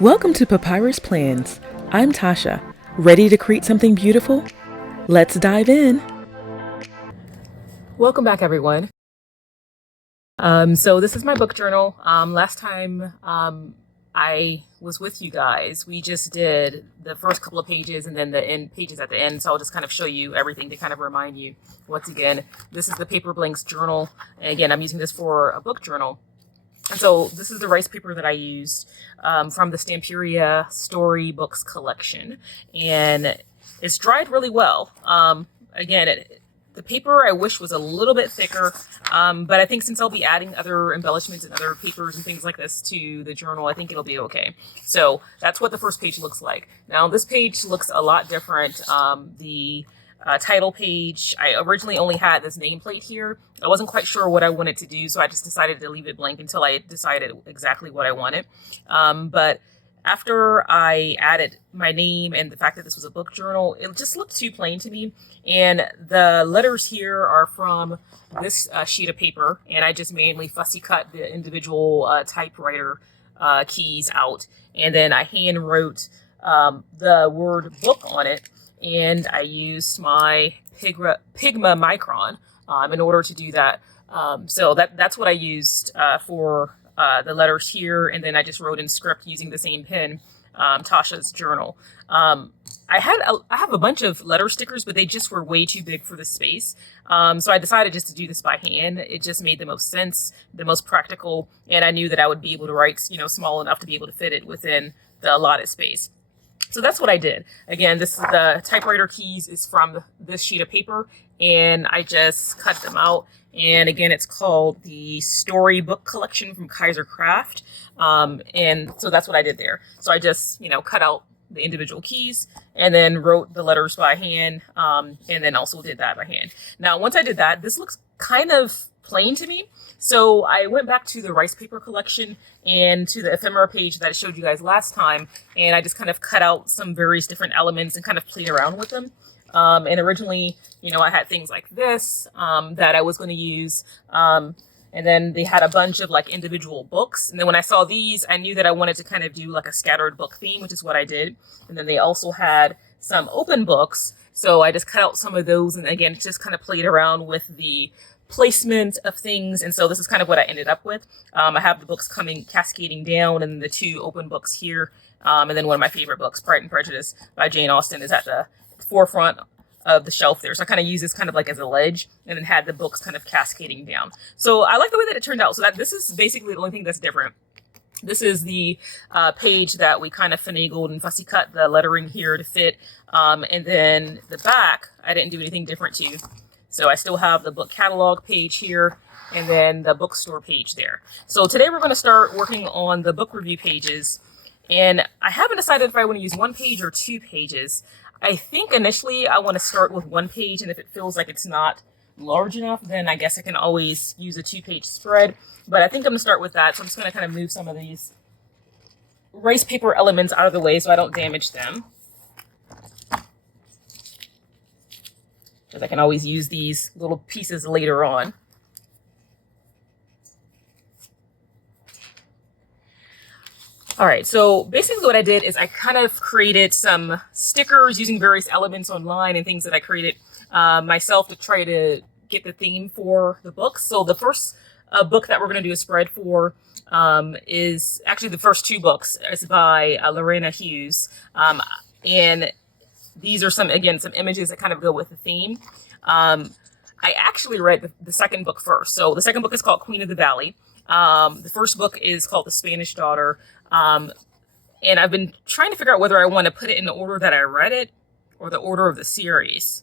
Welcome to Papyrus Plans. I'm Tasha. Ready to create something beautiful? Let's dive in. Welcome back, everyone. So this is my book journal. Last time I was with you guys, we just did the first couple of pages and then the end pages at the end. So I'll just kind of show you everything to kind of remind you. Once again, this is the Paperblanks journal. And again, I'm using this for a book journal. And so this is the rice paper that I used from the _𝘵𝘀𝘀 storybooks collection. And it's dried really well. Again, the paper I wish was a little bit thicker, but I think since I'll be adding other embellishments and other papers and things like this to the journal, I think it'll be okay. So that's what the first page looks like. Now this page looks a lot different. The title page, I originally only had this nameplate here. I wasn't quite sure what I wanted to do, so I just decided to leave it blank until I decided exactly what I wanted. But after I added my name and the fact that this was a book journal, it just looked too plain to me. And the letters here are from this sheet of paper, and I just manually fussy cut the individual typewriter keys out. And then I hand wrote the word book on it, and I used my Pigma micron in order to do that. So that's what I used for the letters here, and then I just wrote in script using the same pen, Tasha's journal. I have a bunch of letter stickers, but they just were way too big for the space. So I decided just to do this by hand. It just made the most sense, the most practical, and I knew that I would be able to write, small enough to be able to fit it within the allotted space. So that's what I did. Again, this is the typewriter keys is from this sheet of paper, and I just cut them out. And again, it's called the Storybook Collection from Kaiser Craft. And so that's what I did there. So I just, cut out the individual keys and then wrote the letters by hand, and then also did that by hand. Now, once I did that, this looks kind of plain to me. So I went back to the rice paper collection and to the ephemera page that I showed you guys last time, and I just kind of cut out some various different elements and kind of played around with them. And originally, I had things like this that I was going to use. And then they had a bunch of like individual books. And then when I saw these, I knew that I wanted to kind of do like a scattered book theme, which is what I did. And then they also had some open books. So I just cut out some of those. And again, just kind of played around with the placement of things. And so this is kind of what I ended up with. I have the books coming cascading down and the two open books here. And then one of my favorite books, Pride and Prejudice by Jane Austen, is at the forefront of the shelf there. So I kind of use this kind of like as a ledge and then had the books kind of cascading down. So I like the way that it turned out. So that this is basically the only thing that's different. This is the page that we kind of finagled and fussy cut the lettering here to fit. And then the back, I didn't do anything different to. So I still have the book catalog page here and then the bookstore page there. So today we're going to start working on the book review pages. And I haven't decided if I want to use one page or two pages. I think initially I want to start with one page, and if it feels like it's not large enough, then I guess I can always use a 2-page spread. But I think I'm going to start with that. So I'm just going to kind of move some of these rice paper elements out of the way so I don't damage them, because I can always use these little pieces later on. All right, so basically what I did is I kind of created some stickers using various elements online and things that I created myself to try to get the theme for the book. So the first book that we're going to do a spread for is actually the first two books. It's by Lorena Hughes. And these are some images that kind of go with the theme. I actually read the second book first. So the second book is called Queen of the Valley. The first book is called The Spanish Daughter. And I've been trying to figure out whether I want to put it in the order that I read it or the order of the series.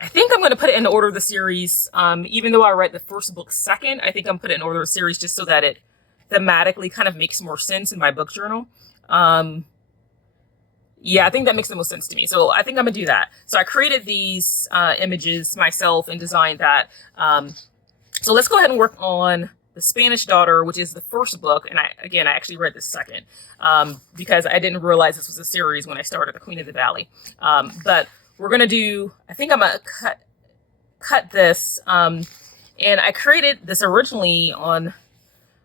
I think I'm going to put it in the order of the series. Even though I read the first book second, I think I'm putting it in order of the series just so that it thematically kind of makes more sense in my book journal. Yeah, I think that makes the most sense to me. So I think I'm going to do that. So I created these images myself and designed that. So let's go ahead and work on The Spanish Daughter, which is the first book. And I actually read the second because I didn't realize this was a series when I started The Queen of the Valley. But we're going to do, I think I'm going to cut this. And I created this originally on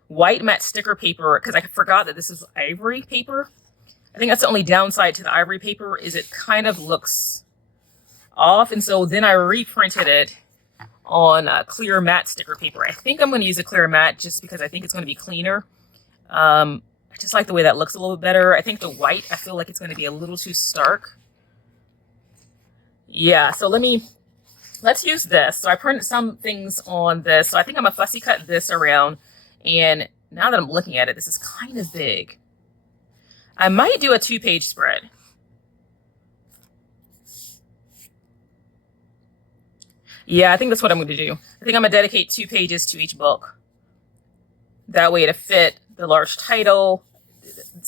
white matte sticker paper, because I forgot that this is ivory paper. I think that's the only downside to the ivory paper, is it kind of looks off. And so then I reprinted it on clear matte sticker paper. I think I'm going to use a clear matte just because I think it's going to be cleaner. I just like the way that looks a little bit better. I think the white, I feel like it's going to be a little too stark. Yeah, so let's use this. So I printed some things on this. So I think I'm going to fussy cut this around. And now that I'm looking at it, this is kind of big. I might do a 2-page spread. Yeah, I think that's what I'm going to do. I think I'm going to dedicate 2 pages to each book. That way to fit the large title,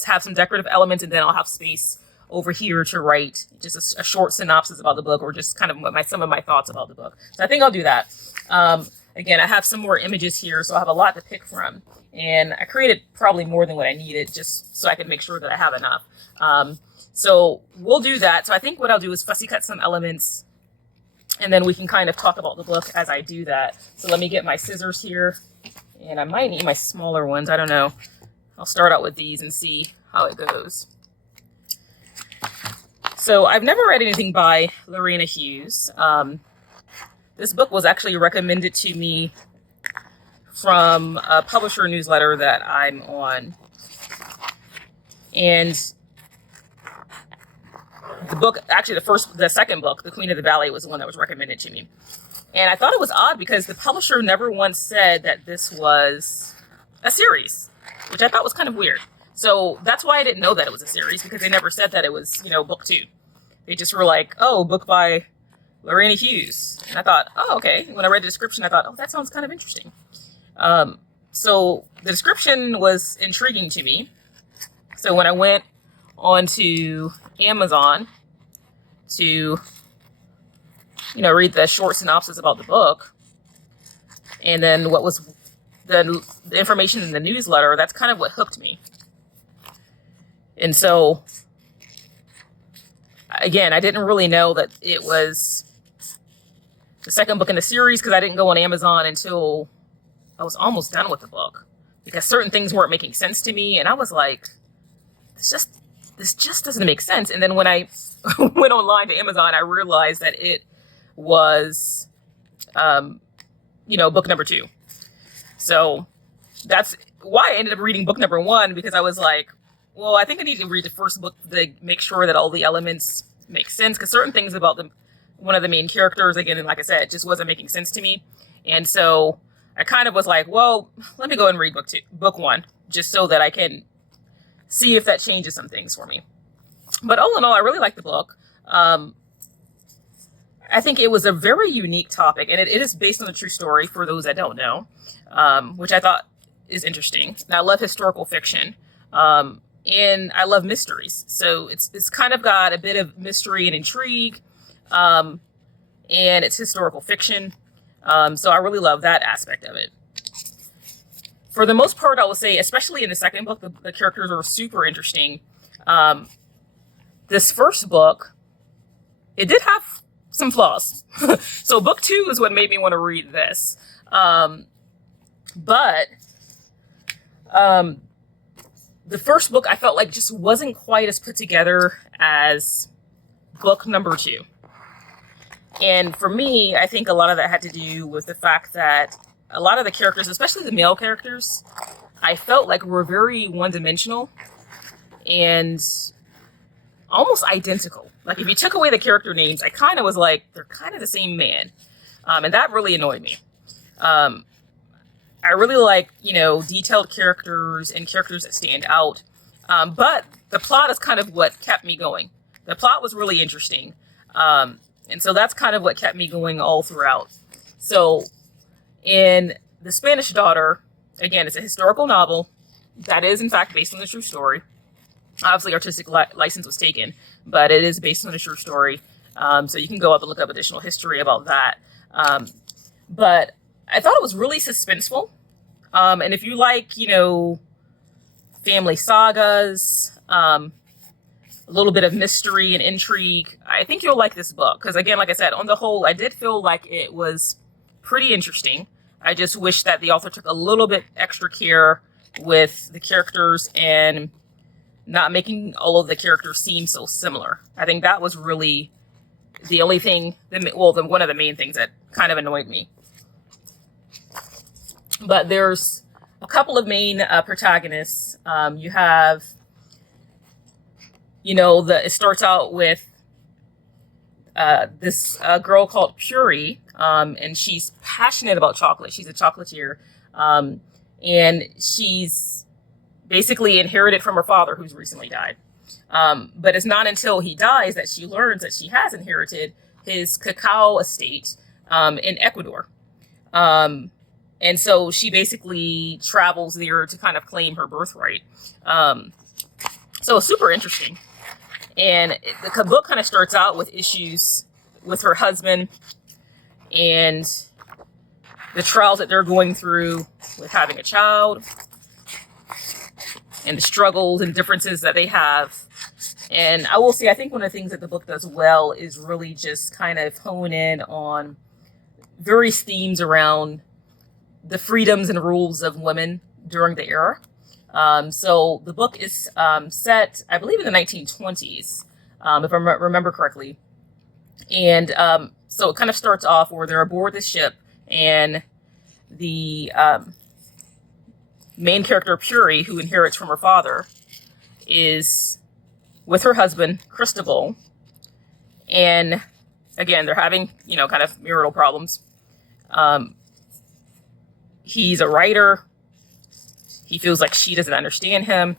have some decorative elements, and then I'll have space over here to write just a short synopsis about the book, or just kind of some of my thoughts about the book. So I think I'll do that. Again, I have some more images here, so I have a lot to pick from. And I created probably more than what I needed just so I can make sure that I have enough. So we'll do that. So I think what I'll do is fussy cut some elements, and then we can kind of talk about the book as I do that. So let me get my scissors here, and I might need my smaller ones. I don't know. I'll start out with these and see how it goes. So I've never read anything by Lorena Hughes. This book was actually recommended to me from a publisher newsletter that I'm on. And the book, actually the second book, The Queen of the Ballet, was the one that was recommended to me. And I thought it was odd because the publisher never once said that this was a series, which I thought was kind of weird. So that's why I didn't know that it was a series, because they never said that it was, book 2. They just were like, oh, book by Lorena Hughes. And I thought, oh, okay. When I read the description, I thought, oh, that sounds kind of interesting. So the description was intriguing to me. So when I went onto Amazon to, read the short synopsis about the book, and then what was the information in the newsletter, that's kind of what hooked me. And so, again, I didn't really know that it was the second book in the series because I didn't go on Amazon until I was almost done with the book, because certain things weren't making sense to me. And I was like, this just doesn't make sense. And then when I went online to Amazon, I realized that it was, book number 2. So that's why I ended up reading book number 1, because I was like, well, I think I need to read the first book to make sure that all the elements make sense, because certain things about one of the main characters, again, like I said, just wasn't making sense to me. And so I kind of was like, well, let me go and read book 1, just so that I can see if that changes some things for me. But all in all, I really like the book. I think it was a very unique topic, and it is based on a true story for those that don't know, which I thought is interesting. And I love historical fiction. And I love mysteries. So it's kind of got a bit of mystery and intrigue. And it's historical fiction. So I really love that aspect of it. For the most part, I will say, especially in the second book, the characters are super interesting. This first book, it did have some flaws. So book 2 is what made me want to read this. The first book I felt like just wasn't quite as put together as book number 2. And for me, I think a lot of that had to do with the fact that a lot of the characters, especially the male characters, I felt like were very one-dimensional and almost identical. Like if you took away the character names, I kind of was like, they're kind of the same man. And that really annoyed me. I really like, detailed characters and characters that stand out. But the plot is kind of what kept me going. The plot was really interesting. And so that's kind of what kept me going all throughout. So in The Spanish Daughter, again, it's a historical novel that is, in fact, based on a true story. Obviously, artistic license was taken, but it is based on a true story. So you can go up and look up additional history about that. But I thought it was really suspenseful. And if you like, family sagas, a little bit of mystery and intrigue, I think you'll like this book. Because again, like I said, on the whole, I did feel like it was pretty interesting. I just wish that the author took a little bit extra care with the characters and not making all of the characters seem so similar. I think that was really the only thing, one of the main things that kind of annoyed me. But there's a couple of main protagonists. You have, it starts out with this girl called 𝘵𝑗, and she's passionate about chocolate. She's a chocolatier, and she's basically inherited from her father, who's recently died. But it's not until he dies that she learns that she has inherited his cacao estate in Ecuador. And so she basically travels there to kind of claim her birthright. So it's super interesting. And the book kind of starts out with issues with her husband and the trials that they're going through with having a child and the struggles and differences that they have. And I will say, I think one of the things that the book does well is really just kind of hone in on various themes around the freedoms and rules of women during the era. So the book is set, I believe, in the 1920s, if I remember correctly. And so it kind of starts off where they're aboard the ship, and the main character, 𝘵𝑗, who inherits from her father, is with her husband, Cristobal. And again, they're having, kind of marital problems. He's a writer. He feels like she doesn't understand him.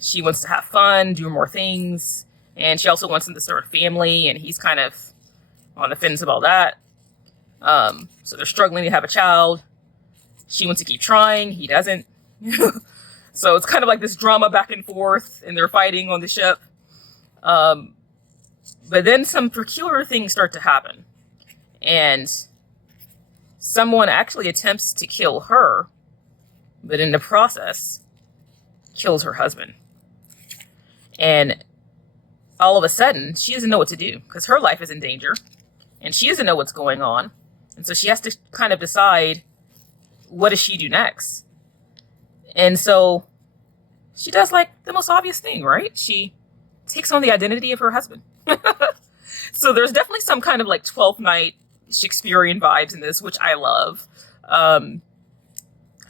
She wants to have fun, do more things. And she also wants him to start a family, and he's kind of on the fence about that. So they're struggling to have a child. She wants to keep trying. He doesn't. So it's kind of like this drama back and forth, and they're fighting on the ship. But then some peculiar things start to happen. And someone actually attempts to kill her, but in the process kills her husband. And all of a sudden, she doesn't know what to do because her life is in danger and she doesn't know what's going on. And so she has to kind of decide, what does she do next? And so she does like the most obvious thing, right? She takes on the identity of her husband. So there's definitely some kind of like 12th Night Shakespearean vibes in this, which I love.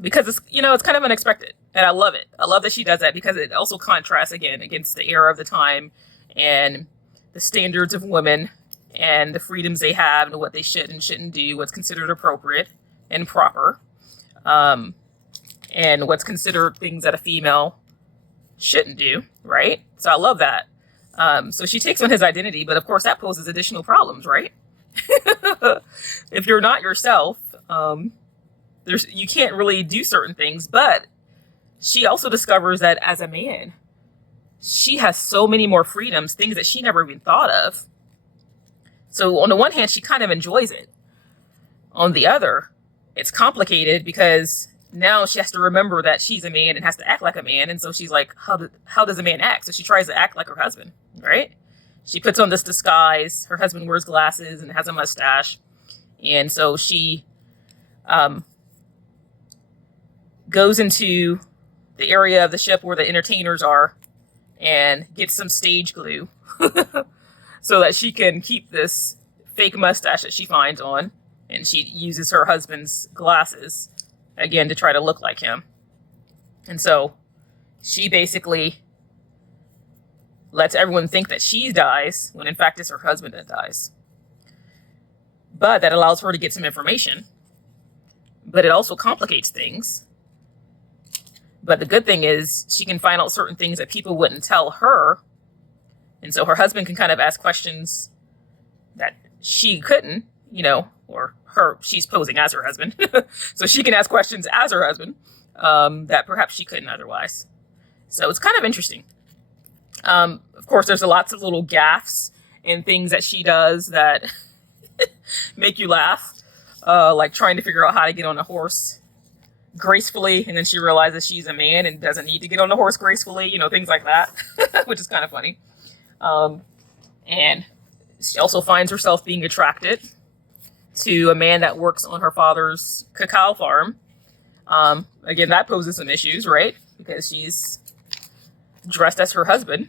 Because it's, it's kind of unexpected, and I love it. I love that she does that because it also contrasts again against the era of the time and the standards of women and the freedoms they have and what they should and shouldn't do, what's considered appropriate and proper, and what's considered things that a female shouldn't do, right? So I love that. So she takes on his identity, but of course that poses additional problems, right? If you're not yourself, you can't really do certain things. But she also discovers that as a man, she has so many more freedoms, things that she never even thought of. So on the one hand, she kind of enjoys it. On the other, it's complicated because now she has to remember that she's a man and has to act like a man. And so she's like, how does a man act? So she tries to act like her husband, right? She puts on this disguise. Her husband wears glasses and has a mustache. And so she goes into the area of the ship where the entertainers are and gets some stage glue so that she can keep this fake mustache that she finds on. And she uses her husband's glasses, again, to try to look like him. And so she basically lets everyone think that she dies when in fact it's her husband that dies. But that allows her to get some information. But it also complicates things. But the good thing is she can find out certain things that people wouldn't tell her. And so her husband can kind of ask questions that she couldn't, or she's posing as her husband. So she can ask questions as her husband that perhaps she couldn't otherwise. So it's kind of interesting. Of course, there's lots of little gaffes and things that she does that make you laugh. Like trying to figure out how to get on a horse gracefully, and then she realizes she's a man and doesn't need to get on the horse gracefully, things like that, which is kind of funny. And she also finds herself being attracted to a man that works on her father's cacao farm. Again, that poses some issues, right? Because she's dressed as her husband.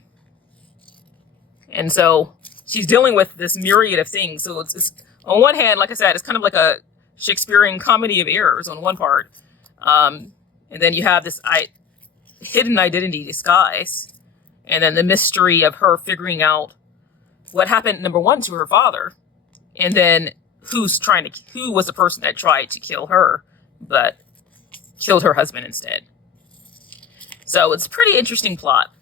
And so she's dealing with this myriad of things. So it's on one hand, like I said, it's kind of like a Shakespearean comedy of errors on one part. And then you have this hidden identity disguise. And then the mystery of her figuring out what happened, number one, to her father. And then who was the person that tried to kill her, but killed her husband instead. So it's a pretty interesting plot.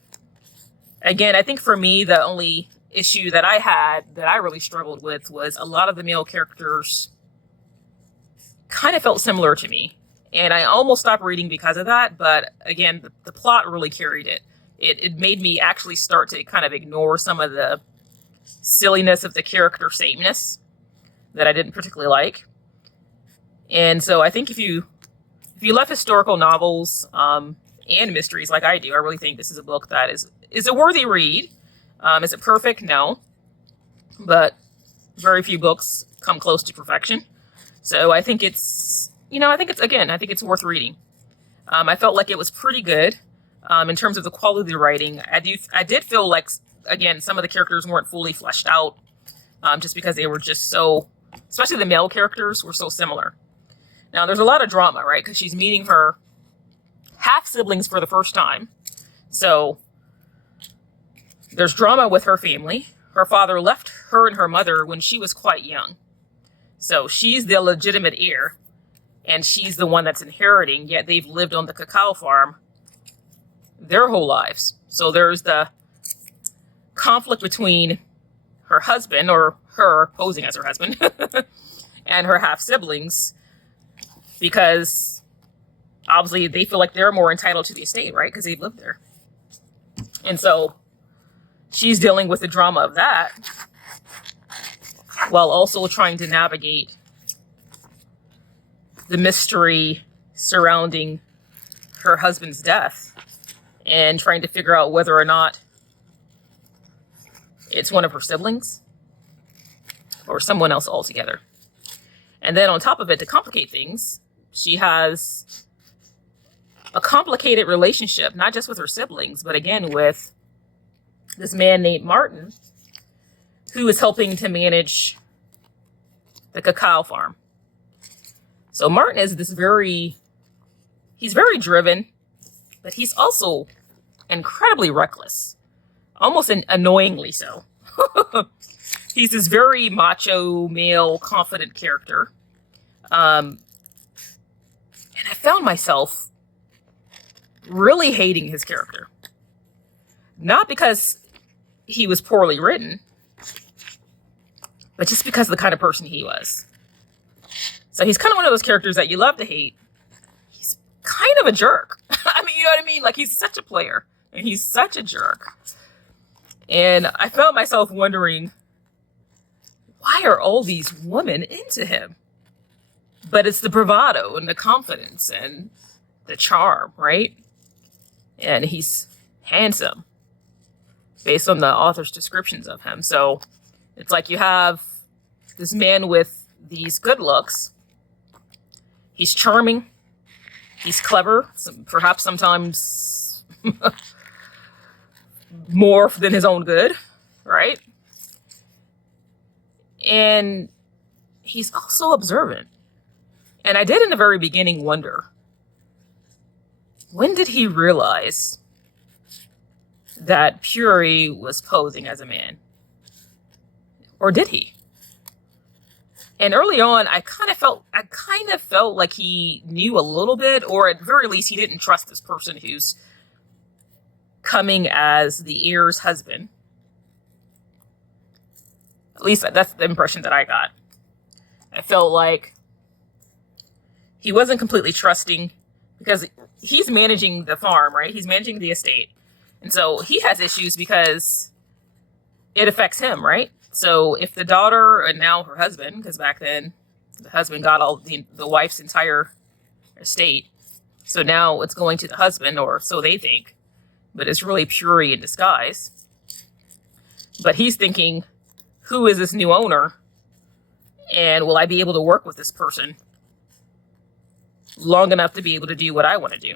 Again, I think for me, the only issue that I had that I really struggled with was a lot of the male characters kind of felt similar to me. And I almost stopped reading because of that. But again, the plot really carried it. It made me actually start to kind of ignore some of the silliness of the character sameness that I didn't particularly like. And so I think if you love historical novels and mysteries like I do, I really think this is a book that is a worthy read. Is it perfect? No. But very few books come close to perfection. So I think it's worth reading. I felt like it was pretty good in terms of the quality of the writing. I did feel like, again, some of the characters weren't fully fleshed out just because they were just so, especially the male characters were so similar. Now, there's a lot of drama, right? Because she's meeting her half-siblings for the first time. So there's drama with her family. Her father left her and her mother when she was quite young. So she's the legitimate heir, and she's the one that's inheriting, yet they've lived on the cacao farm their whole lives. So there's the conflict between her husband, or her posing as her husband, and her half-siblings, because obviously they feel like they're more entitled to the estate, right? Because they've lived there. And so she's dealing with the drama of that while also trying to navigate the mystery surrounding her husband's death and trying to figure out whether or not it's one of her siblings or someone else altogether. And then on top of it, to complicate things, she has a complicated relationship, not just with her siblings, but again with this man named Martin, who is helping to manage the cacao farm. So Martin is he's very driven, but he's also incredibly reckless, almost annoyingly so. He's this very macho, male, confident character. And I found myself really hating his character. Not because he was poorly written, but just because of the kind of person he was. So he's kind of one of those characters that you love to hate. He's kind of a jerk. I mean, you know what I mean? Like, he's such a player, and he's such a jerk. And I found myself wondering, why are all these women into him? But it's the bravado and the confidence and the charm, right? And he's handsome based on the author's descriptions of him. So it's like you have this man with these good looks. He's charming. He's clever, perhaps sometimes more than his own good, right? And he's also observant. And I did in the very beginning wonder, when did he realize that Puri was posing as a man? Or did he? And early on, I kind of felt like he knew a little bit, or at the very least, he didn't trust this person who's coming as the heir's husband. At least that's the impression that I got. I felt like he wasn't completely trusting, because he's managing the farm, right? He's managing the estate. And so he has issues because it affects him, right? So if the daughter, and now her husband, because back then the husband got all the wife's entire estate. So now it's going to the husband, or so they think, but it's really Puri in disguise. But he's thinking, who is this new owner? And will I be able to work with this person long enough to be able to do what I want to do.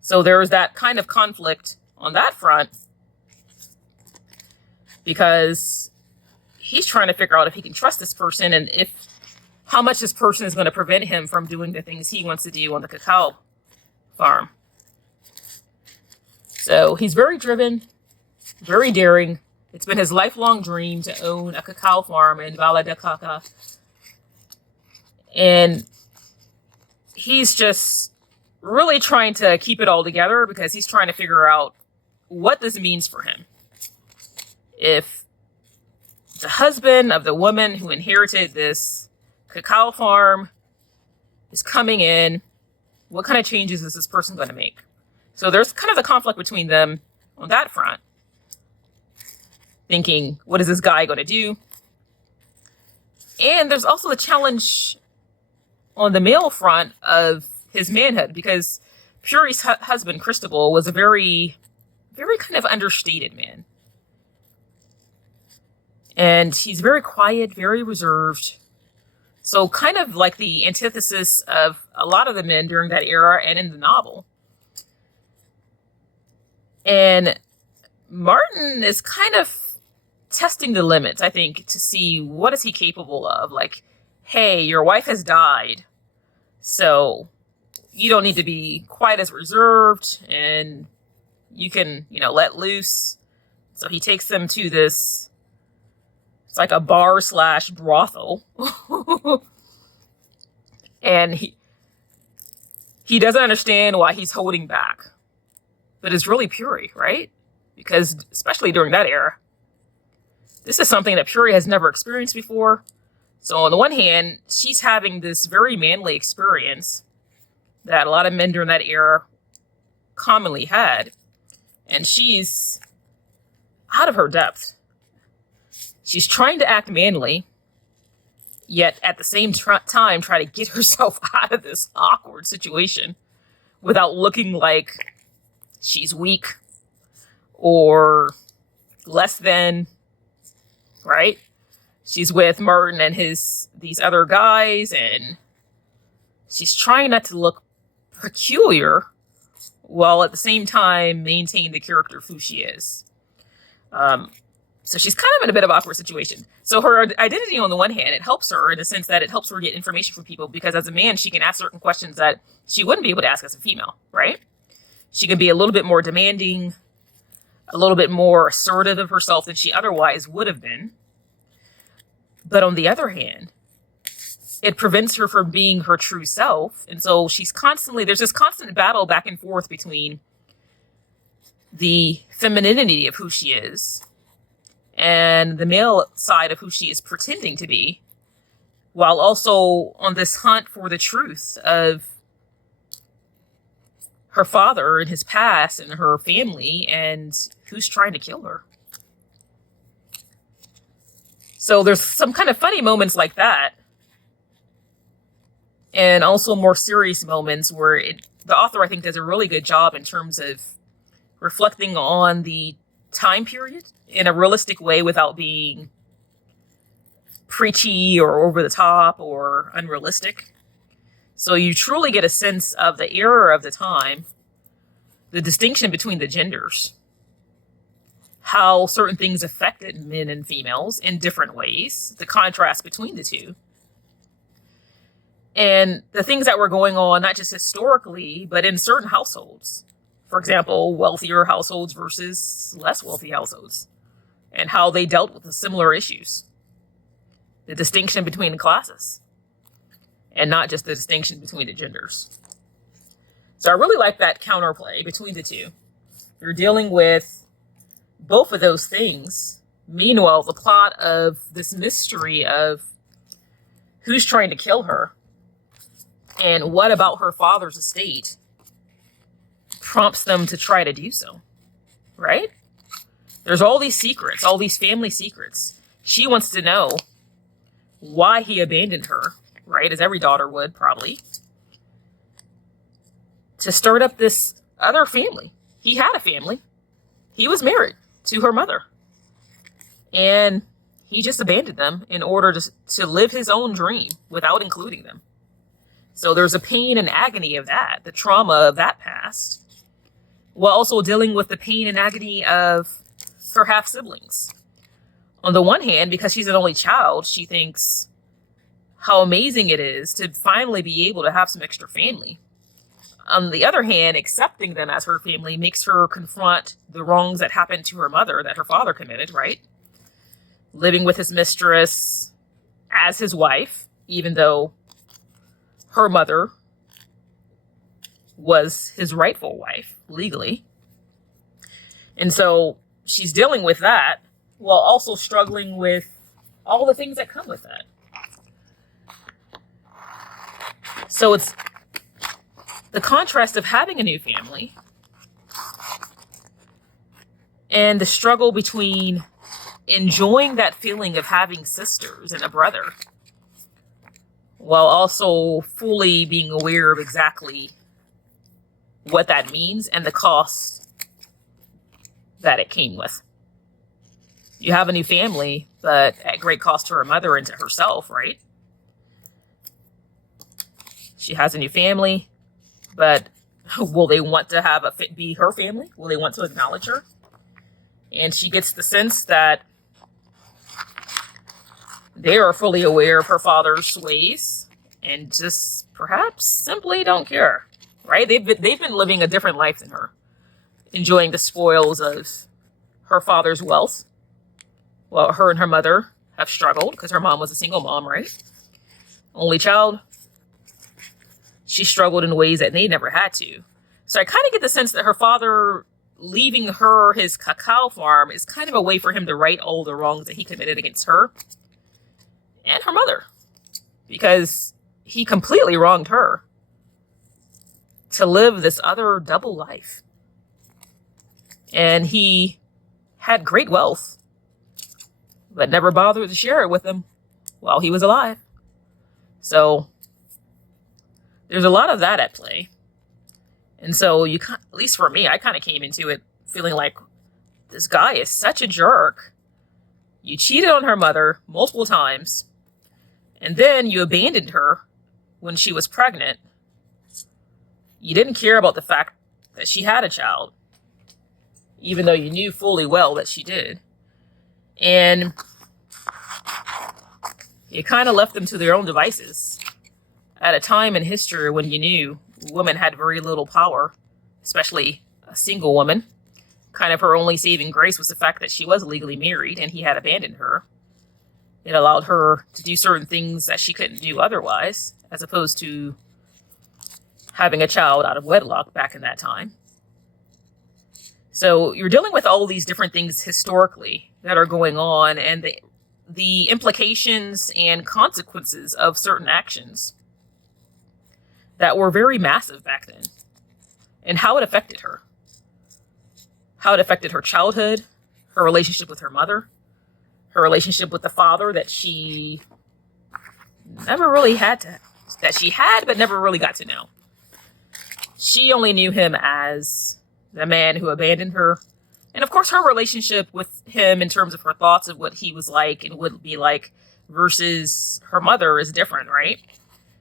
So there's that kind of conflict on that front, because he's trying to figure out if he can trust this person and how much this person is going to prevent him from doing the things he wants to do on the cacao farm. So he's very driven, very daring. It's been his lifelong dream to own a cacao farm in 𝐕𝐳𝐴𝐷𝐶𝐶. And he's just really trying to keep it all together because he's trying to figure out what this means for him. If the husband of the woman who inherited this cacao farm is coming in, what kind of changes is this person going to make? So there's kind of the conflict between them on that front. Thinking, what is this guy going to do? And there's also the challenge on the male front of his manhood, because Puri's husband, Cristobal, was a very, very kind of understated man. And he's very quiet, very reserved. So kind of like the antithesis of a lot of the men during that era and in the novel. And Martin is kind of testing the limits, I think, to see what is he capable of. Like, hey, your wife has died, so you don't need to be quite as reserved, and you can, let loose. So he takes them to this, it's like a bar/brothel. And he doesn't understand why he's holding back. But it's really Puri, right? Because especially during that era, this is something that Puri has never experienced before. So on the one hand, she's having this very manly experience that a lot of men during that era commonly had. And she's out of her depth. She's trying to act manly, yet at the same time try to get herself out of this awkward situation without looking like she's weak or less than, right? She's with Martin and these other guys, and she's trying not to look peculiar while at the same time maintain the character of who she is. So she's kind of in a bit of an awkward situation. So her identity, on the one hand, it helps her in the sense that it helps her get information from people, because as a man, she can ask certain questions that she wouldn't be able to ask as a female, right? She can be a little bit more demanding, a little bit more assertive of herself than she otherwise would have been. But on the other hand, it prevents her from being her true self. And so there's this constant battle back and forth between the femininity of who she is and the male side of who she is pretending to be, while also on this hunt for the truth of her father and his past and her family and who's trying to kill her. So there's some kind of funny moments like that, and also more serious moments where the author, I think, does a really good job in terms of reflecting on the time period in a realistic way without being preachy or over the top or unrealistic. So you truly get a sense of the era of the time, the distinction between the genders, how certain things affected men and females in different ways, the contrast between the two, and the things that were going on, not just historically, but in certain households. For example, wealthier households versus less wealthy households, and how they dealt with the similar issues. The distinction between the classes, and not just the distinction between the genders. So I really like that counterplay between the two. You're dealing with both of those things. Meanwhile, the plot of this mystery of who's trying to kill her and what about her father's estate prompts them to try to do so, right? There's all these secrets, all these family secrets. She wants to know why he abandoned her, right? As every daughter would, probably. To start up this other family. He had a family. He was married to her mother. And he just abandoned them in order to live his own dream without including them. So there's a pain and agony of that, the trauma of that past, while also dealing with the pain and agony of her half-siblings. On the one hand, because she's an only child, she thinks how amazing it is to finally be able to have some extra family. On the other hand, accepting them as her family makes her confront the wrongs that happened to her mother that her father committed, right? Living with his mistress as his wife, even though her mother was his rightful wife, legally. And so she's dealing with that while also struggling with all the things that come with that. So it's the contrast of having a new family and the struggle between enjoying that feeling of having sisters and a brother while also fully being aware of exactly what that means and the cost that it came with. You have a new family, but at great cost to her mother and to herself, right? She has a new family, but will they want to have be her family? Will they want to acknowledge her? And she gets the sense that they are fully aware of her father's ways and just perhaps simply don't care, right? They've been living a different life than her, enjoying the spoils of her father's wealth, while her and her mother have struggled because her mom was a single mom, right? Only child. She struggled in ways that they never had to. So I kind of get the sense that her father leaving her his cacao farm is kind of a way for him to right all the wrongs that he committed against her and her mother, because he completely wronged her to live this other double life. And he had great wealth, but never bothered to share it with them while he was alive. So there's a lot of that at play. And so at least for me, I kind of came into it feeling like this guy is such a jerk. You cheated on her mother multiple times, and then you abandoned her when she was pregnant. You didn't care about the fact that she had a child, even though you knew fully well that she did. And you kind of left them to their own devices at a time in history when you knew women had very little power, especially a single woman. Kind of her only saving grace was the fact that she was legally married and he had abandoned her. It allowed her to do certain things that she couldn't do otherwise, as opposed to having a child out of wedlock back in that time. So you're dealing with all these different things historically that are going on, and the implications and consequences of certain actions that were very massive back then, and how it affected her. How it affected her childhood, her relationship with her mother, her relationship with the father that she never really that she had but never really got to know. She only knew him as the man who abandoned her. And of course, her relationship with him in terms of her thoughts of what he was like and would be like versus her mother is different, right?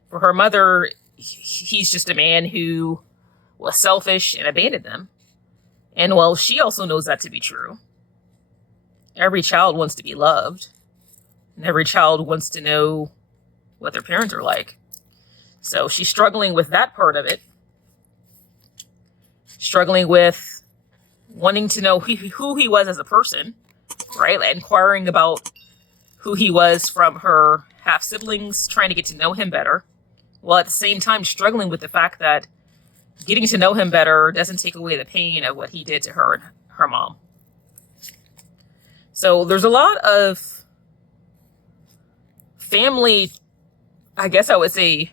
For her mother, he's just a man who was selfish and abandoned them. And while she also knows that to be true, every child wants to be loved. And every child wants to know what their parents are like. So she's struggling with that part of it. Struggling with wanting to know who he was as a person, right? Inquiring about who he was from her half-siblings, trying to get to know him better, while at the same time struggling with the fact that getting to know him better doesn't take away the pain of what he did to her and her mom. So there's a lot of family, I guess I would say,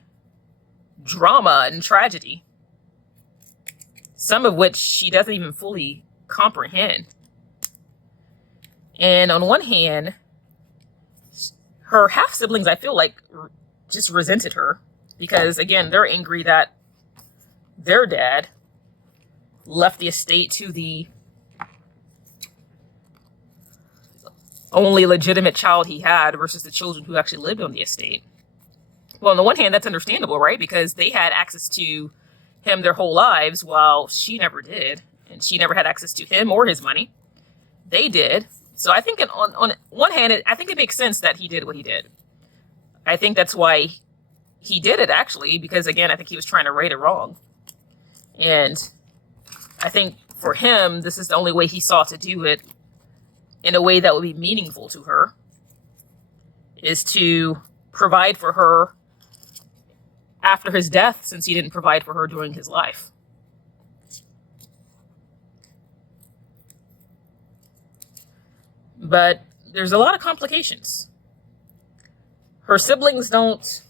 drama and tragedy, some of which she doesn't even fully comprehend. And on one hand, her half-siblings, I feel like, just resented her because, again, they're angry that their dad left the estate to the only legitimate child he had versus the children who actually lived on the estate. Well, on the one hand, that's understandable, right? Because they had access to him their whole lives while she never did. And she never had access to him or his money. They did. So I think on one hand, I think it makes sense that he did what he did. I think that's why he did it, actually, because, again, I think he was trying to right a wrong. And I think for him, this is the only way he saw to do it in a way that would be meaningful to her, is to provide for her after his death, since he didn't provide for her during his life. But there's a lot of complications. Her siblings don't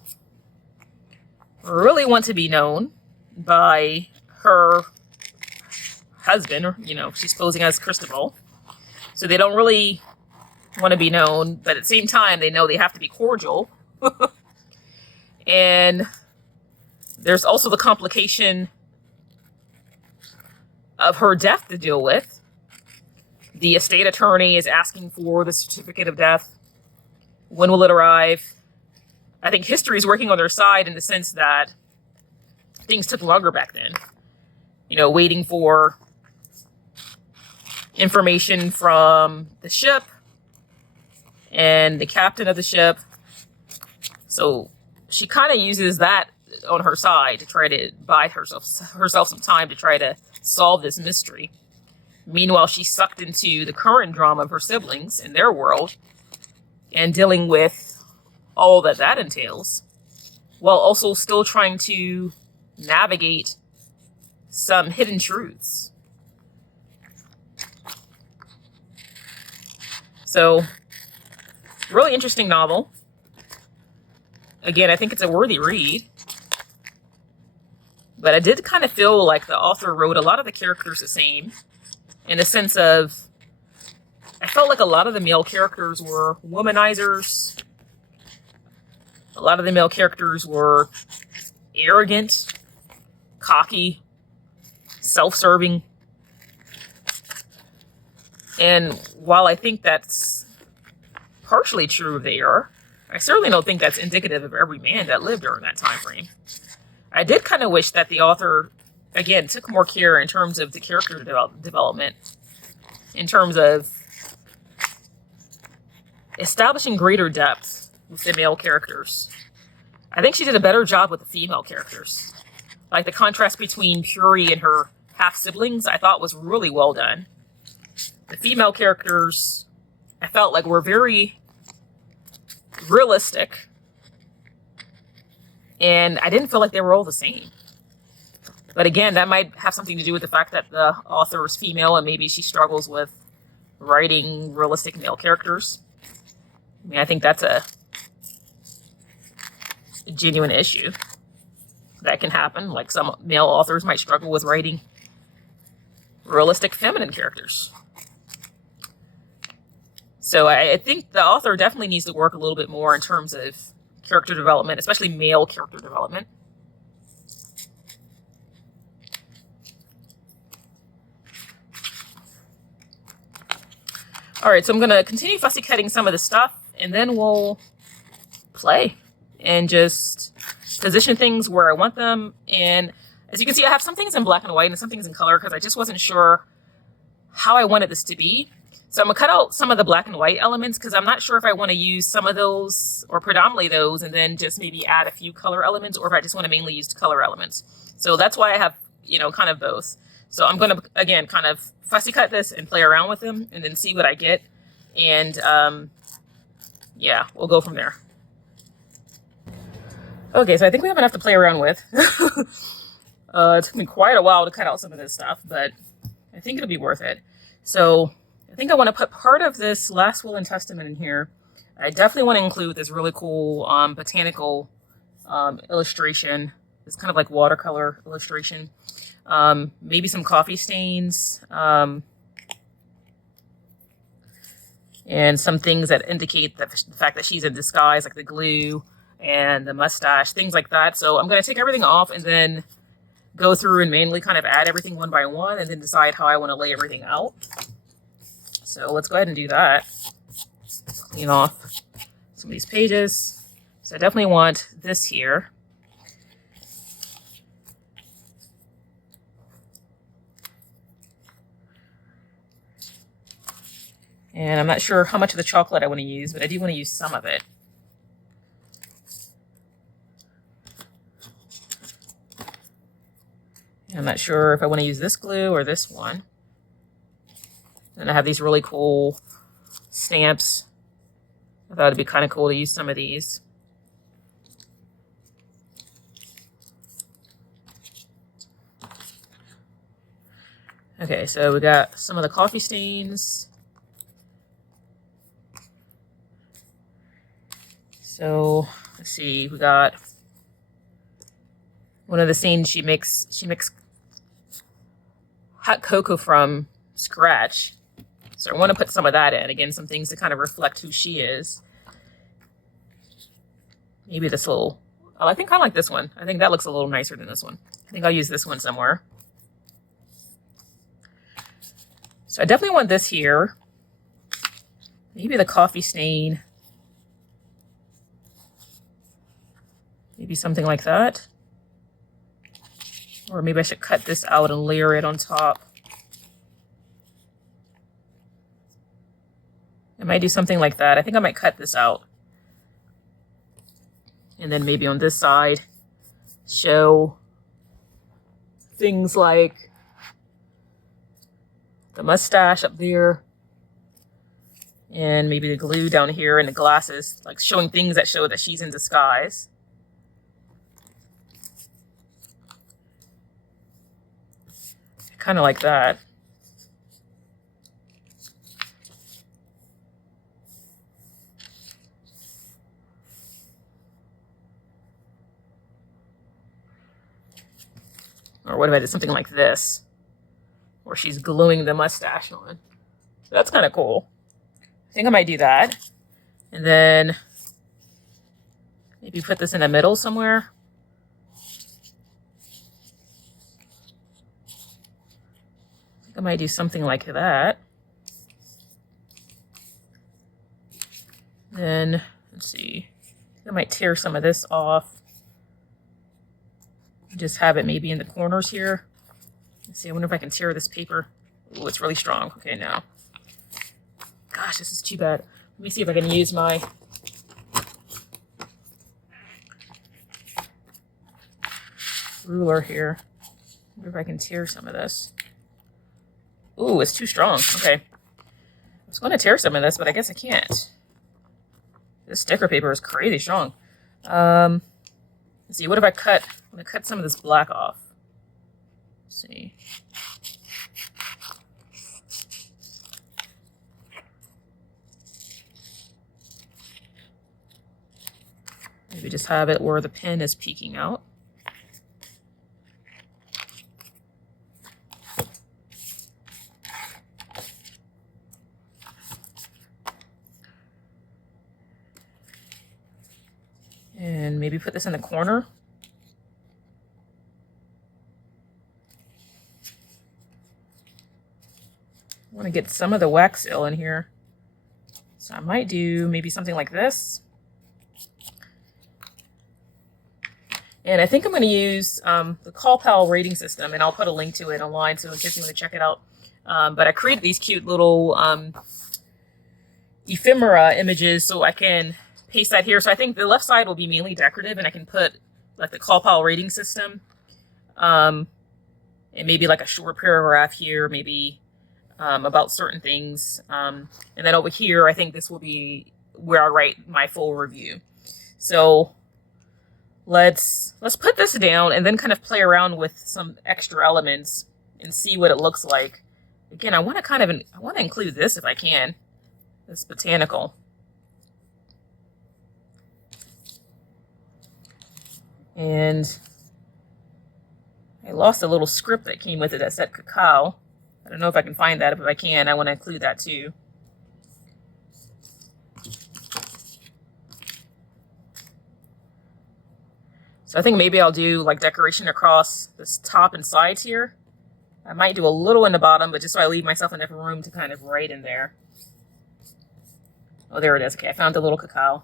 really want to be known by her husband, or, you know, she's posing as Cristobal. So they don't really want to be known, but at the same time, they know they have to be cordial. And there's also the complication of her death to deal with. The estate attorney is asking for the certificate of death. When will it arrive? I think history is working on their side in the sense that things took longer back then. You know, waiting for information from the ship and the captain of the ship. So she kind of uses that on her side to try to buy herself some time to try to solve this mystery. Meanwhile, she's sucked into the current drama of her siblings and their world and dealing with all that entails, while also still trying to navigate some hidden truths. So, really interesting novel. Again, I think it's a worthy read. But I did kind of feel like the author wrote a lot of the characters the same, in the sense of, I felt like a lot of the male characters were womanizers. A lot of the male characters were arrogant, cocky, self-serving. And while I think that's partially true of the era, I certainly don't think that's indicative of every man that lived during that time frame. I did kind of wish that the author, again, took more care in terms of the character development, in terms of establishing greater depth with the male characters. I think she did a better job with the female characters. Like the contrast between Puri and her half-siblings, I thought was really well done. The female characters, I felt like were very realistic. And I didn't feel like they were all the same. But again, that might have something to do with the fact that the author is female and maybe she struggles with writing realistic male characters. I mean, I think that's a genuine issue that can happen. Like some male authors might struggle with writing realistic feminine characters. So I think the author definitely needs to work a little bit more in terms of character development, especially male character development. All right, so I'm going to continue fussy cutting some of the stuff, and then we'll play and just position things where I want them. And as you can see, I have some things in black and white and some things in color because I just wasn't sure how I wanted this to be. So I'm going to cut out some of the black and white elements because I'm not sure if I want to use some of those or predominantly those and then just maybe add a few color elements, or if I just want to mainly use color elements. So that's why I have, you know, kind of both. So I'm going to, again, kind of fussy cut this and play around with them and then see what I get. And yeah, we'll go from there. Okay, so I think we have enough to play around with. It took me quite a while to cut out some of this stuff, but I think it'll be worth it. So I think I want to put part of this Last Will and Testament in here. I definitely want to include this really cool botanical illustration. It's kind of like watercolor illustration. Maybe some coffee stains. And some things that indicate the fact that she's in disguise, like the glue and the mustache, things like that. So I'm going to take everything off and then go through and manually kind of add everything one by one and then decide how I want to lay everything out. So let's go ahead and do that. Clean off some of these pages. So I definitely want this here. And I'm not sure how much of the chocolate I want to use, but I do want to use some of it. And I'm not sure if I want to use this glue or this one. And I have these really cool stamps. I thought it'd be kind of cool to use some of these. Okay, so we got some of the coffee stains. So let's see, we got one of the scenes she makes hot cocoa from scratch. So I want to put some of that in. Again, some things to kind of reflect who she is. Maybe this little, oh, I think I like this one. I think that looks a little nicer than this one. I think I'll use this one somewhere. So I definitely want this here. Maybe the coffee stain. Maybe something like that. Or maybe I should cut this out and layer it on top. I might do something like that. I think I might cut this out. And then maybe on this side, show things like the mustache up there. And maybe the glue down here and the glasses, like showing things that show that she's in disguise. Kind of like that. Or what if I did something like this, where she's gluing the mustache on? So that's kind of cool. I think I might do that. And then maybe put this in the middle somewhere. I might do something like that. Then, let's see, I might tear some of this off. Just have it maybe in the corners here. Let's see, I wonder if I can tear this paper. Oh, it's really strong. Okay, now. Gosh, this is too bad. Let me see if I can use my ruler here. Wonder if I can tear some of this. Ooh, it's too strong. Okay. I was going to tear some of this, but I guess I can't. This sticker paper is crazy strong. Let's see, what if I cut? I'm going to cut some of this black off. Let's see. Maybe just have it where the pen is peeking out. And maybe put this in the corner. I want to get some of the wax seal in here. So I might do maybe something like this. And I think I'm going to use the 𝐕𝐷𝐈 rating system, and I'll put a link to it online so in case you want to check it out. But I created these cute little ephemera images so I can paste that here. So I think the left side will be mainly decorative, and I can put like the 𝐕𝐷𝐈 rating system, and maybe like a short paragraph here, maybe about certain things. And then over here, I think this will be where I write my full review. So let's put this down and then kind of play around with some extra elements and see what it looks like. Again, I want to include this if I can. This botanical. And I lost a little script that came with it that said cacao. I don't know if I can find that, but if I can, I want to include that too. So I think maybe I'll do like decoration across this top and sides here. I might do a little in the bottom, but just so I leave myself enough room to kind of write in there. Oh, there it is. Okay, I found the little cacao.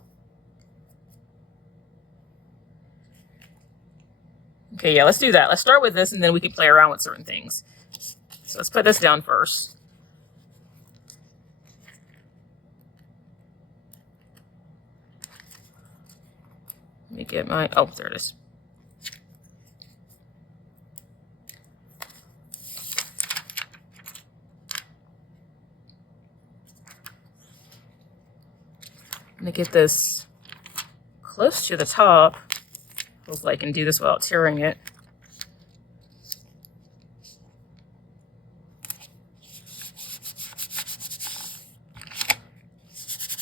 Okay, yeah, let's do that. Let's start with this and then we can play around with certain things. So let's put this down first. Let me get my, oh, there it is. I'm gonna get this close to the top. Hopefully I can do this without tearing it.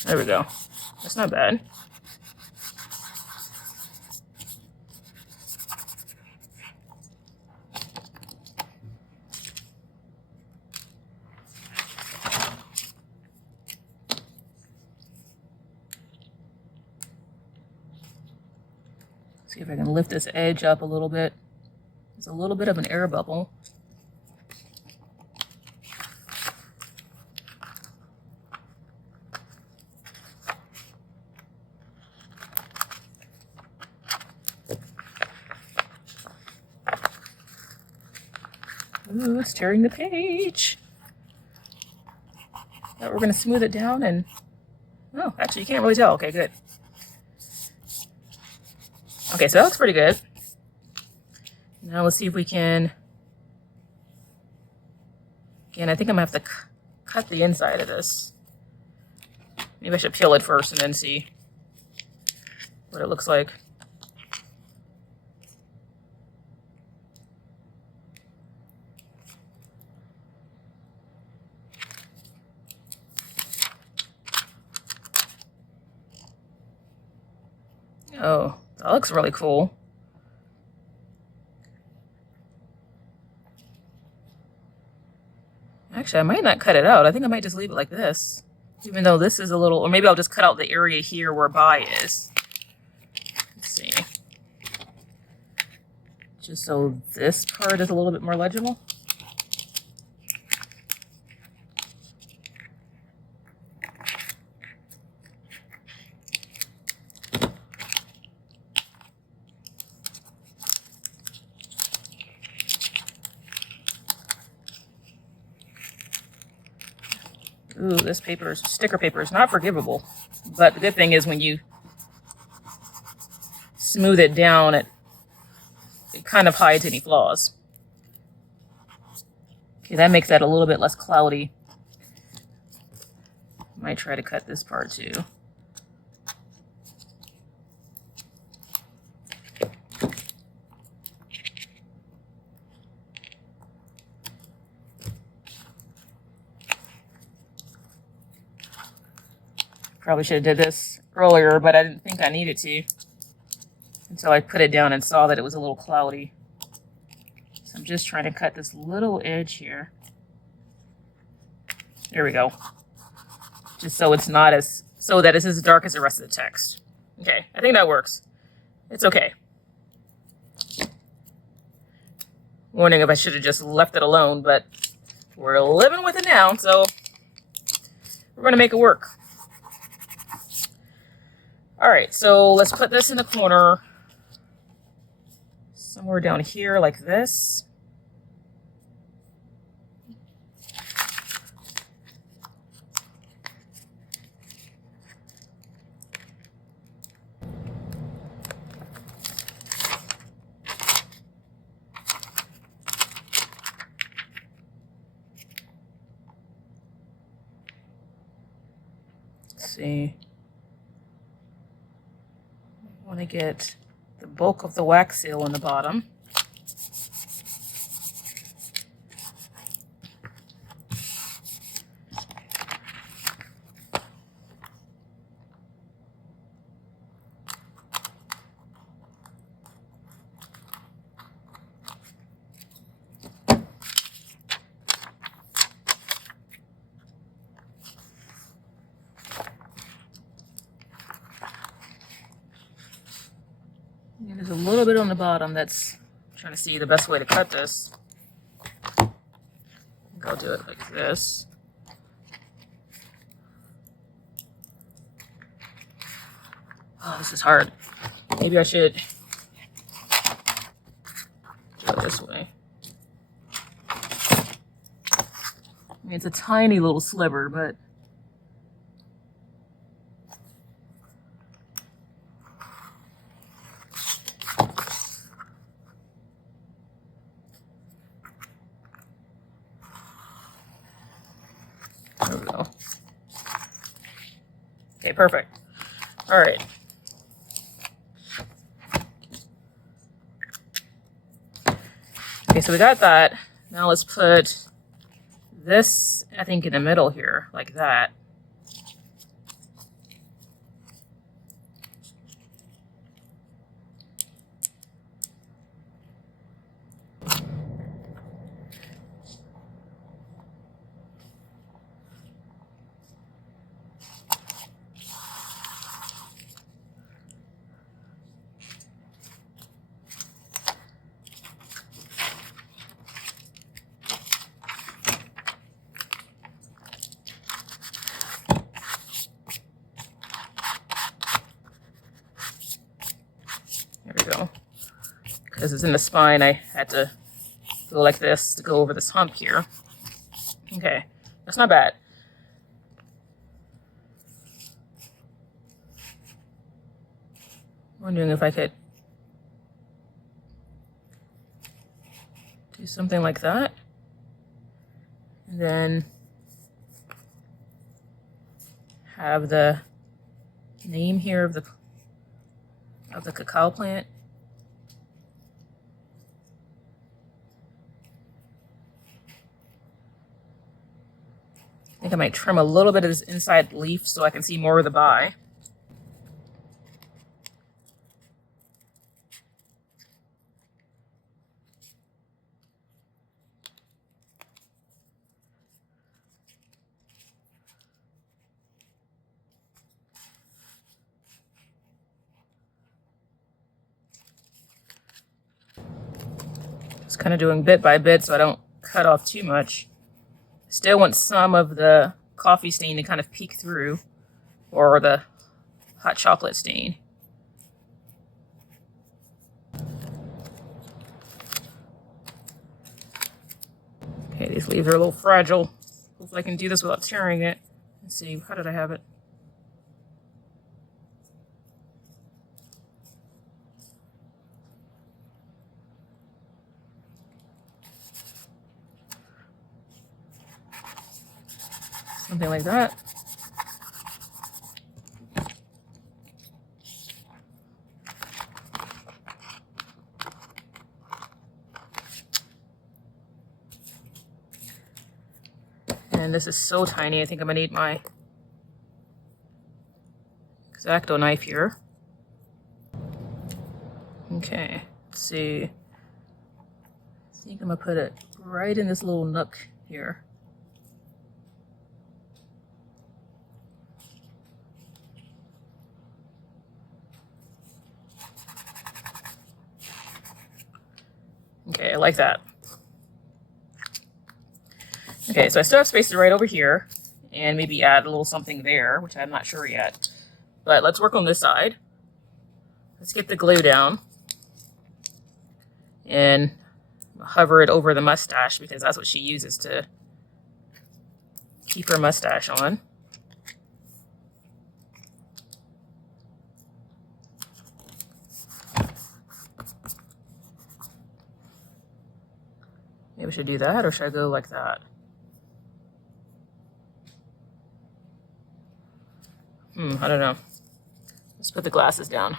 There we go. That's not bad. See if I can lift this edge up a little bit. There's a little bit of an air bubble. Ooh, it's tearing the page. Now we're going to smooth it down and, oh, actually you can't really tell. Okay, good. Okay, so that looks pretty good. Now let's see if we can, again, I think I'm going to have to cut the inside of this. Maybe I should peel it first and then see what it looks like. Oh, that looks really cool. Actually, I might not cut it out. I think I might just leave it like this. Even though this is a little, or maybe I'll just cut out the area here where by is. Let's see. Just so this part is a little bit more legible. Ooh, this paper, sticker paper is not forgivable. But the good thing is when you smooth it down, it kind of hides any flaws. Okay, that makes that a little bit less cloudy. Might try to cut this part too. Probably should have did this earlier, but I didn't think I needed to until I put it down and saw that it was a little cloudy. So I'm just trying to cut this little edge here. There we go. Just so it's not as, so that it's as dark as the rest of the text. Okay, I think that works. It's okay. Wondering if I should have just left it alone, but we're living with it now, so we're gonna make it work. All right, so let's put this in the corner, somewhere down here like this. Let's see. I want to get the bulk of the wax seal in the bottom. And there's a little bit on the bottom that's, I'm trying to see the best way to cut this. I think I'll do it like this. Oh, this is hard. Maybe I should this way. I mean, it's a tiny little sliver, but there we go. Okay, perfect. All right. Okay, so we got that. Now let's put this, I think, in the middle here, like that. There we go. Because it's in the spine, I had to go like this to go over this hump here. Okay, that's not bad. Wondering if I could do something like that. And then have the name here of the cacao plant. I think I might trim a little bit of this inside leaf so I can see more of the bai. Just kind of doing bit by bit so I don't cut off too much. Still want some of the coffee stain to kind of peek through, or the hot chocolate stain. Okay, these leaves are a little fragile. Hopefully I can do this without tearing it. Let's see, how did I have it? Something like that. And this is so tiny, I think I'm gonna need my X-Acto knife here. Okay, let's see. I think I'm gonna put it right in this little nook here. Okay, I like that. Okay, so I still have spaces right over here, and maybe add a little something there, which I'm not sure yet. But let's work on this side. Let's get the glue down and hover it over the mustache, because that's what she uses to keep her mustache on. Maybe we should do that, or should I go like that? I don't know. Let's put the glasses down.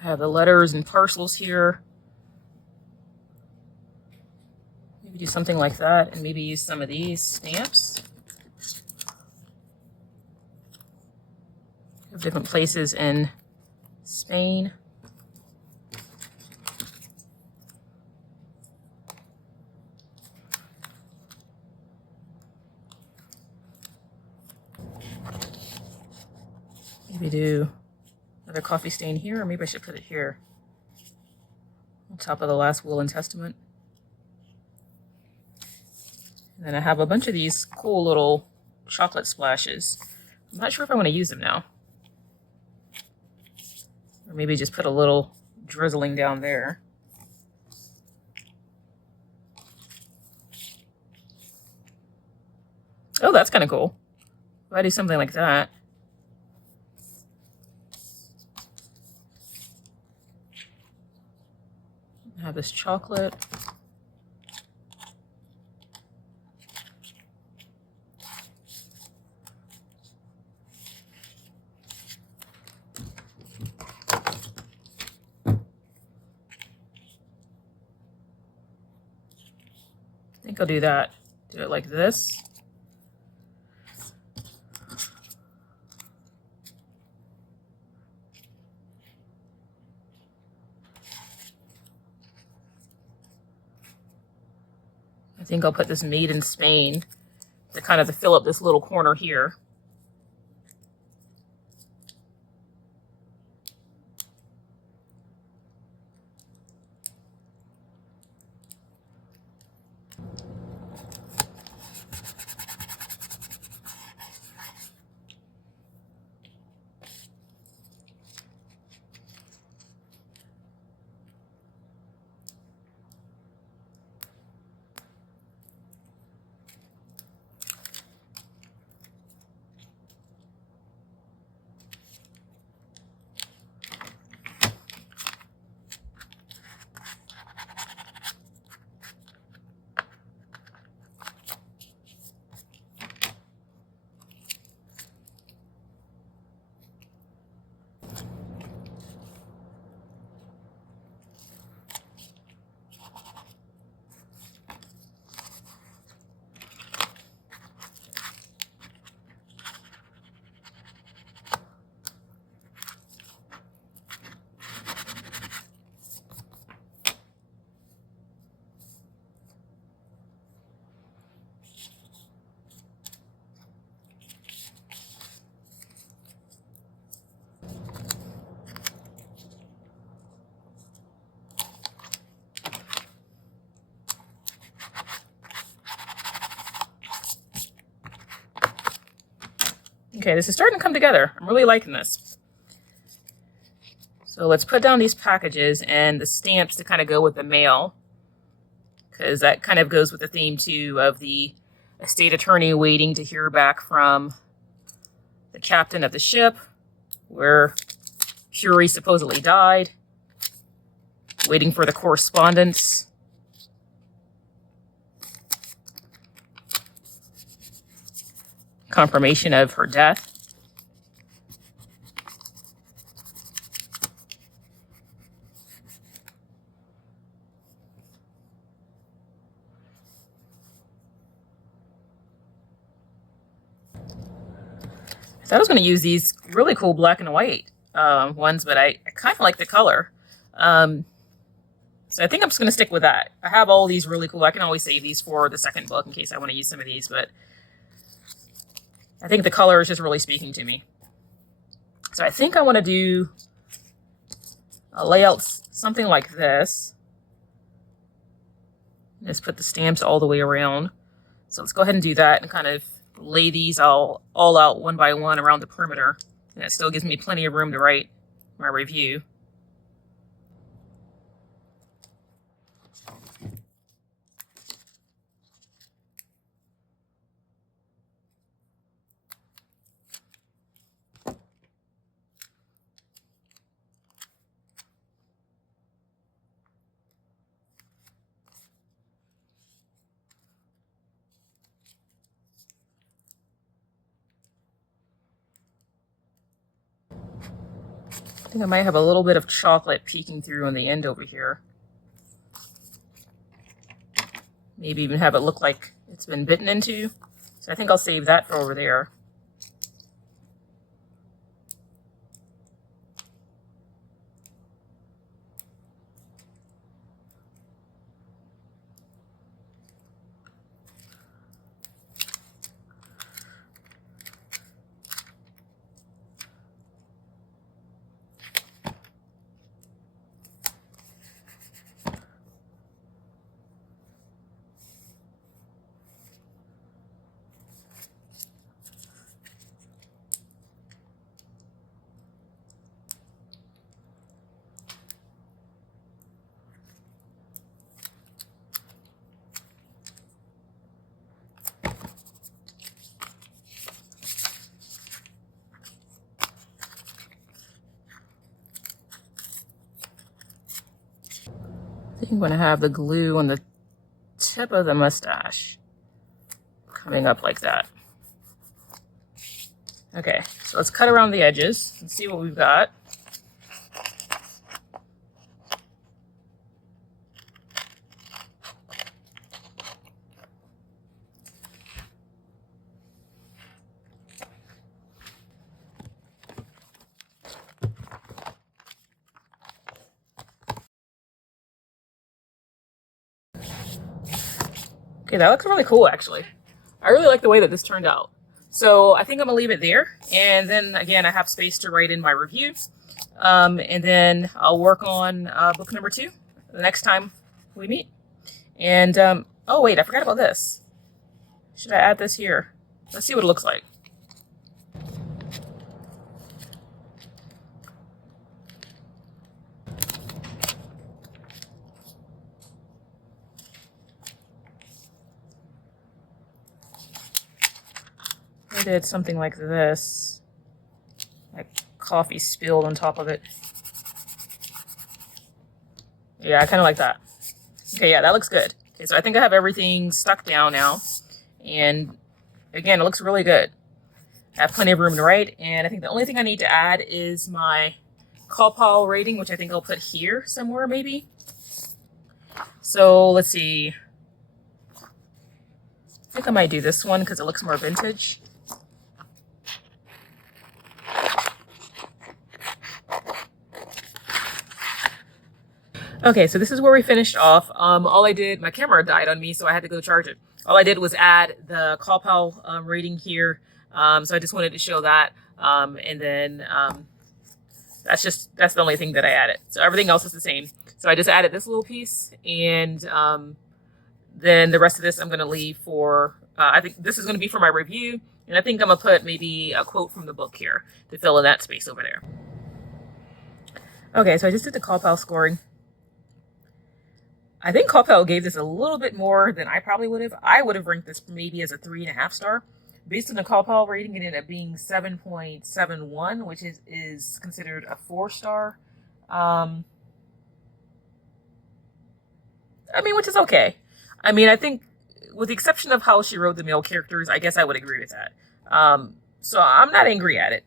I have the letters and parcels here. Maybe do something like that, and maybe use some of these stamps of different places in Spain. Maybe do another coffee stain here, or maybe I should put it here on top of the last will and testament. And then I have a bunch of these cool little chocolate splashes. I'm not sure if I want to use them now. Or maybe just put a little drizzling down there. Oh, that's kind of cool. If I do something like that. I have this chocolate. I think I'll do that. Do it like this. I think I'll put this made in Spain to kind of fill up this little corner here. Okay, this is starting to come together. I'm really liking this. So let's put down these packages and the stamps to kind of go with the mail, because that kind of goes with the theme too of the estate attorney waiting to hear back from the captain of the ship where 𝘺𝘀 supposedly died, waiting for the correspondence. Confirmation of her death. I thought I was going to use these really cool black and white ones, but I kind of like the color. So I think I'm just going to stick with that. I have all these really cool. I can always save these for the second book in case I want to use some of these, but I think the color is just really speaking to me. So I think I want to do a layout something like this. Just put the stamps all the way around. So let's go ahead and do that and kind of lay these all out one by one around the perimeter. And it still gives me plenty of room to write my review. I think I might have a little bit of chocolate peeking through on the end over here. Maybe even have it look like it's been bitten into. So I think I'll save that for over there. I think I'm going to have the glue on the tip of the mustache coming up like that. Okay, so let's cut around the edges and see what we've got. Okay, that looks really cool, actually. I really like the way that this turned out. So I think I'm gonna leave it there. And then again, I have space to write in my review. And then I'll work on book number 2 the next time we meet. And, oh wait, I forgot about this. Should I add this here? Let's see what it looks like. I did something like this, like coffee spilled on top of it. Yeah, I kind of like that. Okay, yeah, that looks good. Okay, so I think I have everything stuck down now. And again, it looks really good. I have plenty of room to write. And I think the only thing I need to add is my 𝐭𝐻 rating, which I think I'll put here somewhere maybe. So let's see. I think I might do this one because it looks more vintage. Okay, so this is where we finished off. All I did, my camera died on me, so I had to go charge it. All I did was add the 𝐭𝐻 rating here. So I just wanted to show that. And then that's the only thing that I added. So everything else is the same. So I just added this little piece, and then the rest of this I'm going to leave for, I think this is going to be for my review. And I think I'm going to put maybe a quote from the book here to fill in that space over there. Okay, so I just did the 𝐭𝐻 scoring. I think 𝐭𝐻 gave this a little bit more than I probably would have. I would have ranked this maybe as a 3.5 star. Based on the 𝐭𝐻 rating, it ended up being 7.71, which is considered a 4 star. I mean, which is okay. I mean, I think with the exception of how she wrote the male characters, I guess I would agree with that. So I'm not angry at it.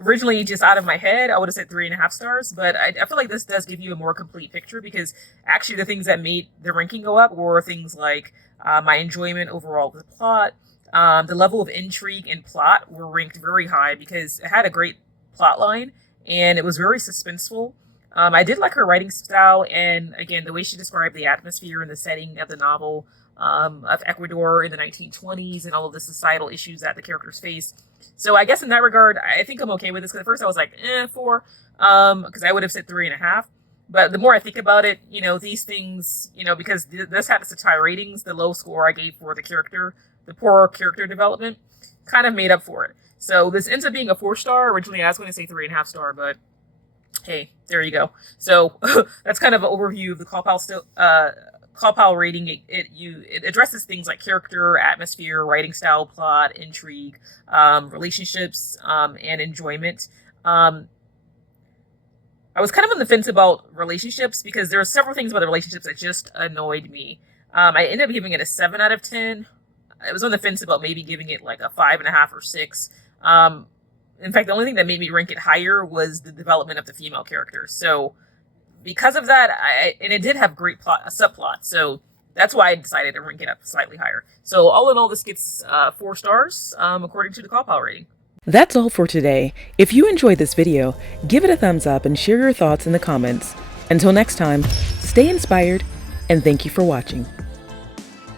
Originally, just out of my head, I would have said 3.5 stars, but I feel like this does give you a more complete picture, because actually the things that made the ranking go up were things like my enjoyment overall of the plot, the level of intrigue and plot were ranked very high because it had a great plot line and it was very suspenseful. I did like her writing style, and again, the way she described the atmosphere and the setting of the novel of Ecuador in the 1920s and all of the societal issues that the characters face. So I guess in that regard, I think I'm okay with this, because at first I was like, 4, because I would have said 3.5. But the more I think about it, these things, because this had such high ratings, the low score I gave for the character, the poor character development, kind of made up for it. So this ends up being a 4 star. Originally I was going to say 3.5 star, but hey, there you go. So that's kind of an overview of the 𝐭𝐻 rating. It addresses things like character, atmosphere, writing style, plot, intrigue, relationships, and enjoyment. I was kind of on the fence about relationships because there are several things about the relationships that just annoyed me. I ended up giving it a 7 out of 10. I was on the fence about maybe giving it like a 5.5 or 6. In fact, the only thing that made me rank it higher was the development of the female characters. So because of that, and it did have great subplot, so that's why I decided to rank it up slightly higher. So all in all, this gets 4 stars according to the 𝐭𝐻 rating. That's all for today. If you enjoyed this video, give it a thumbs up and share your thoughts in the comments. Until next time, stay inspired, and thank you for watching.